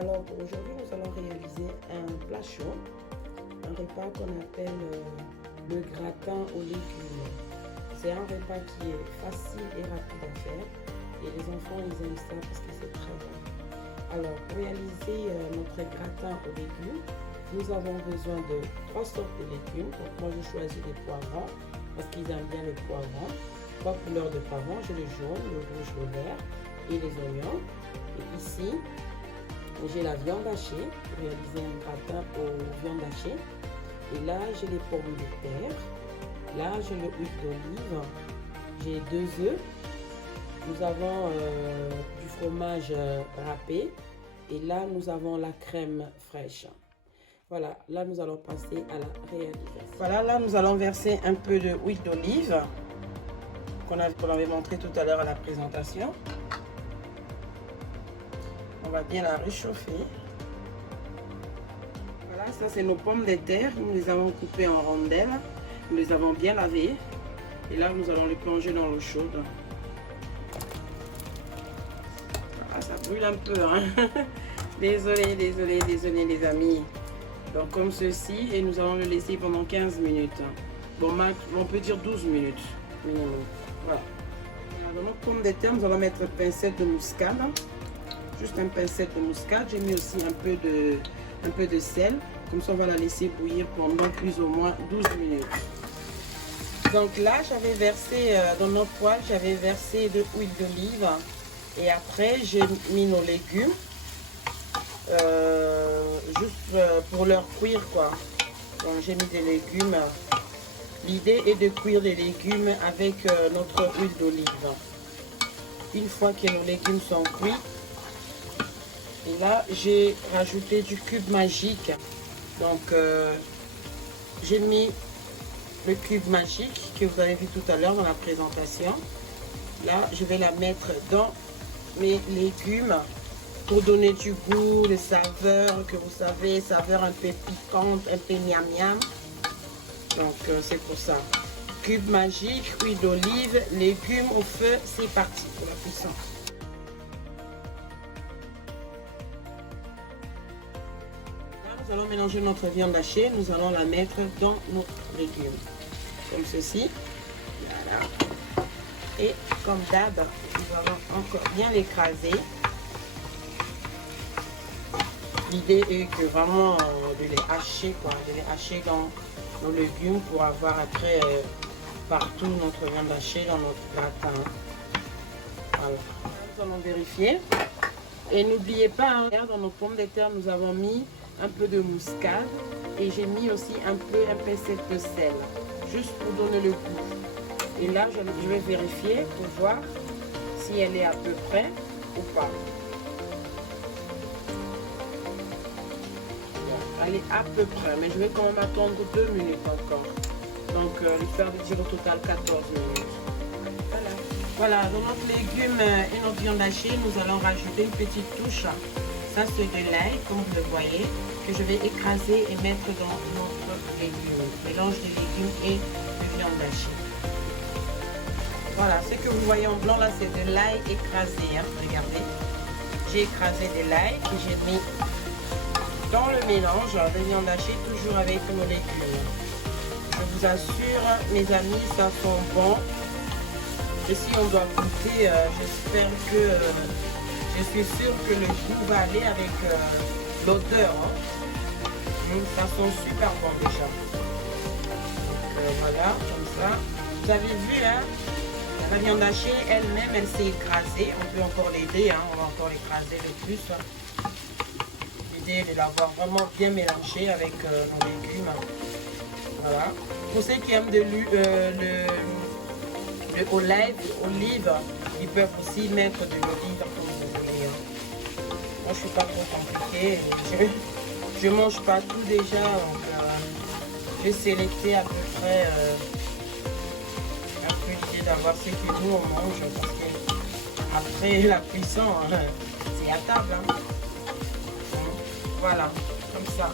Alors pour aujourd'hui, nous allons réaliser un plat chaud, un repas qu'on appelle le gratin aux légumes. C'est un repas qui est facile et rapide à faire et les enfants ils aiment ça parce que c'est très bon. Alors pour réaliser notre gratin aux légumes, nous avons besoin de 3 sortes de légumes. Donc moi je choisis les poivrons parce qu'ils aiment bien le poivron. 3 couleurs de poivrons, j'ai le jaune, le rouge, le vert et les oignons. Et ici, j'ai la viande hachée pour réaliser un gratin aux viandes hachées. Et là, j'ai les pommes de terre. Là, j'ai le huile d'olive. J'ai 2 œufs. Nous avons du fromage râpé. Et là, nous avons la crème fraîche. Voilà, là, nous allons passer à la réalisation. Voilà, là, nous allons verser un peu de huile d'olive qu'on avait montré tout à l'heure à la présentation. On va bien la réchauffer. Voilà, ça c'est nos pommes de terre. Nous les avons coupées en rondelles. Nous les avons bien lavées. Et là, nous allons les plonger dans l'eau chaude. Voilà, ça brûle un peu. Hein. Désolé les amis. Donc comme ceci. Et nous allons le laisser pendant 15 minutes. Bon, on peut dire 12 minutes minimum. Voilà. Dans nos pommes de terre, nous allons mettre une pincette de muscade. Juste un pincette de muscade. J'ai mis aussi un peu de sel. Comme ça, on va la laisser bouillir pendant plus ou moins 12 minutes. Donc là, j'avais versé dans notre poêle, j'avais versé de l'huile d'olive. Et après, j'ai mis nos légumes. Juste pour leur cuire, quoi. Donc j'ai mis des légumes. L'idée est de cuire les légumes avec notre huile d'olive. Une fois que nos légumes sont cuits, et là, j'ai rajouté du cube magique. Donc, j'ai mis le cube magique que vous avez vu tout à l'heure dans la présentation. Là, je vais la mettre dans mes légumes pour donner du goût, des saveurs que vous savez, saveurs un peu piquantes, un peu miam miam. Donc, c'est pour ça. Cube magique, huile d'olive, légumes au feu, c'est parti pour la cuisson. Nous allons mélanger notre viande hachée, nous allons la mettre dans nos légumes, comme ceci. Voilà. Et comme d'hab, nous allons encore bien l'écraser. L'idée est que vraiment de les hacher, quoi, de les hacher dans nos légumes pour avoir après partout notre viande hachée dans notre gratin. Voilà. Nous allons vérifier. Et n'oubliez pas, hein, dans nos pommes de terre, nous avons mis un peu de muscade et j'ai mis aussi un pincette de sel, juste pour donner le goût. Et là, je vais vérifier pour voir si elle est à peu près ou pas. Elle est à peu près, mais je vais quand même attendre 2 minutes encore. Donc, lui faire dire au total 14 minutes. Voilà. Voilà, dans notre légume et notre viande hachée, nous allons rajouter une petite touche. Ça, c'est de l'ail, comme vous le voyez, que je vais écraser et mettre dans notre légume. Mélange de légumes et de viande hachée. Voilà, ce que vous voyez en blanc là, c'est de l'ail écrasé. Hein. Regardez. J'ai écrasé de l'ail que j'ai mis dans le mélange de viande hachée, toujours avec nos légumes. Je vous assure, mes amis, ça sent bon. Et si on doit goûter, j'espère que... je suis sûre que le goût va aller avec l'odeur. Hein. Ça sent super bon déjà. Donc, voilà, comme ça. Vous avez vu, hein, la viande hachée elle-même, elle s'est écrasée. On peut encore l'aider, hein, on va encore l'écraser le plus. L'idée est de l'avoir vraiment bien mélangé avec nos légumes. Voilà. Pour ceux qui aiment de olive, ils peuvent aussi mettre de l'olive comme vous voulez. Hein. Moi, je suis pas trop compliquée. Je mange pas tout déjà. Donc, j'ai sélecté à peu près un peu l'idée d'avoir ce que nous on mange parce que après la cuisson, hein, c'est à table. Hein. Voilà, comme ça.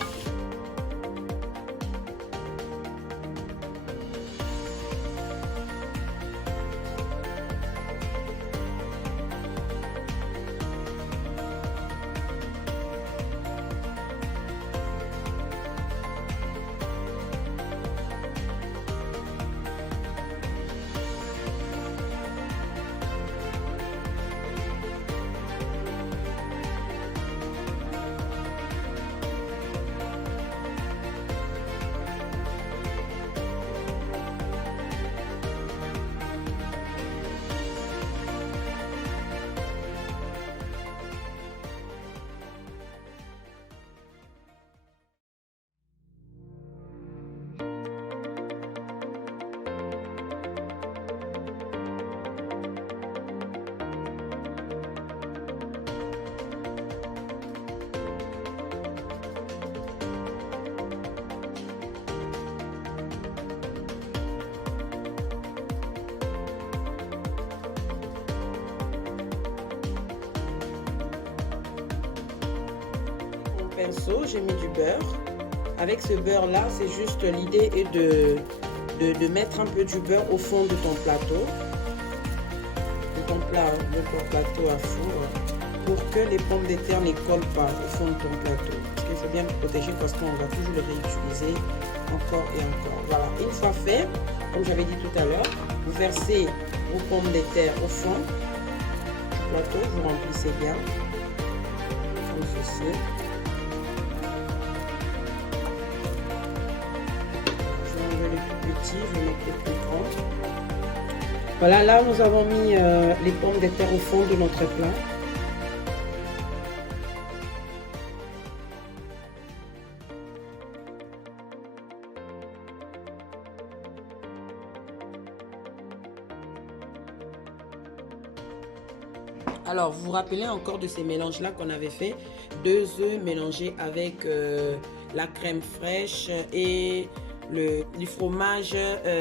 pinceau, j'ai mis du beurre. Avec ce beurre-là, c'est juste l'idée est de mettre un peu du beurre au fond de ton plateau. De ton plateau à four. Pour que les pommes de terre ne collent pas au fond de ton plateau. Parce qu'il faut bien le protéger parce qu'on va toujours le réutiliser encore et encore. Voilà, une fois fait, comme j'avais dit tout à l'heure, vous versez vos pommes de terre au fond du plateau, vous remplissez bien. Comme ceci. Je vais enlever le plus petit, je vais mettre le plus grand. Voilà, là nous avons mis les pommes de terre au fond de notre plat. Alors, vous vous rappelez encore de ces mélanges-là qu'on avait fait. 2 œufs mélangés avec la crème fraîche et du fromage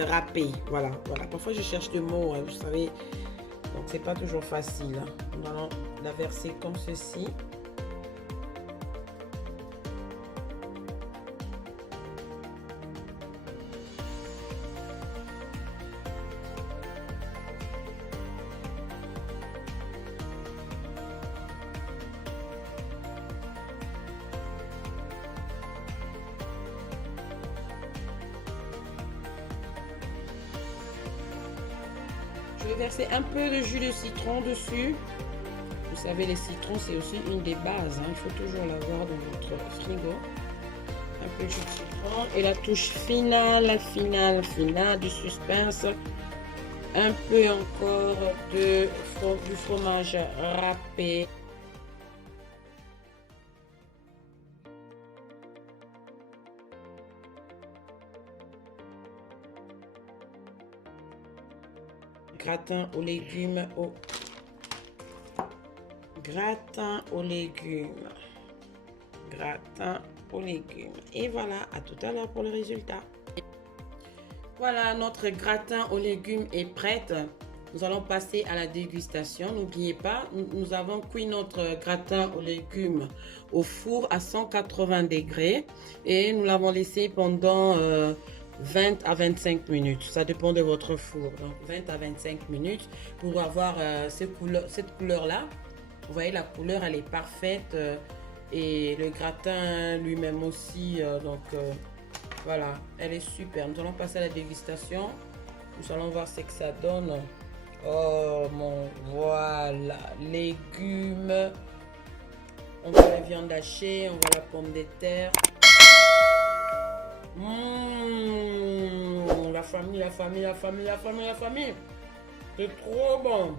râpé. Voilà, voilà. Parfois, je cherche des mots, hein, vous savez. Donc, c'est pas toujours facile. Nous allons la verser comme ceci. Je vais verser un peu de jus de citron dessus. Vous savez, les citrons, c'est aussi une des bases. Hein. Il faut toujours l'avoir dans votre frigo. Un peu de jus de citron. Et la touche finale du suspense. Un peu encore du fromage râpé. Gratin aux légumes gratin aux légumes. Et voilà, à tout à l'heure pour le résultat. Voilà, notre gratin aux légumes est prête. Nous allons passer à la dégustation. N'oubliez pas, nous avons cuit notre gratin aux légumes au four à 180 degrés et nous l'avons laissé pendant 20 à 25 minutes. Ça dépend de votre four. Donc 20 à 25 minutes pour avoir cette couleur-là. Vous voyez, la couleur, elle est parfaite. Et le gratin lui-même aussi. Voilà, elle est super. Nous allons passer à la dégustation. Nous allons voir ce que ça donne. Oh mon, voilà, légumes. On voit la viande hachée, on voit la pomme de terre. La famille. C'est trop bon.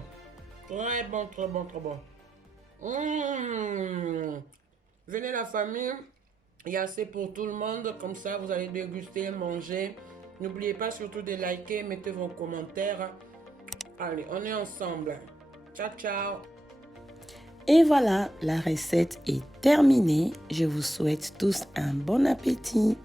Très bon. Venez la famille. Il y a assez pour tout le monde. Comme ça, vous allez déguster, manger. N'oubliez pas surtout de liker, mettez vos commentaires. Allez, on est ensemble. Ciao, ciao. Et voilà, la recette est terminée. Je vous souhaite tous un bon appétit.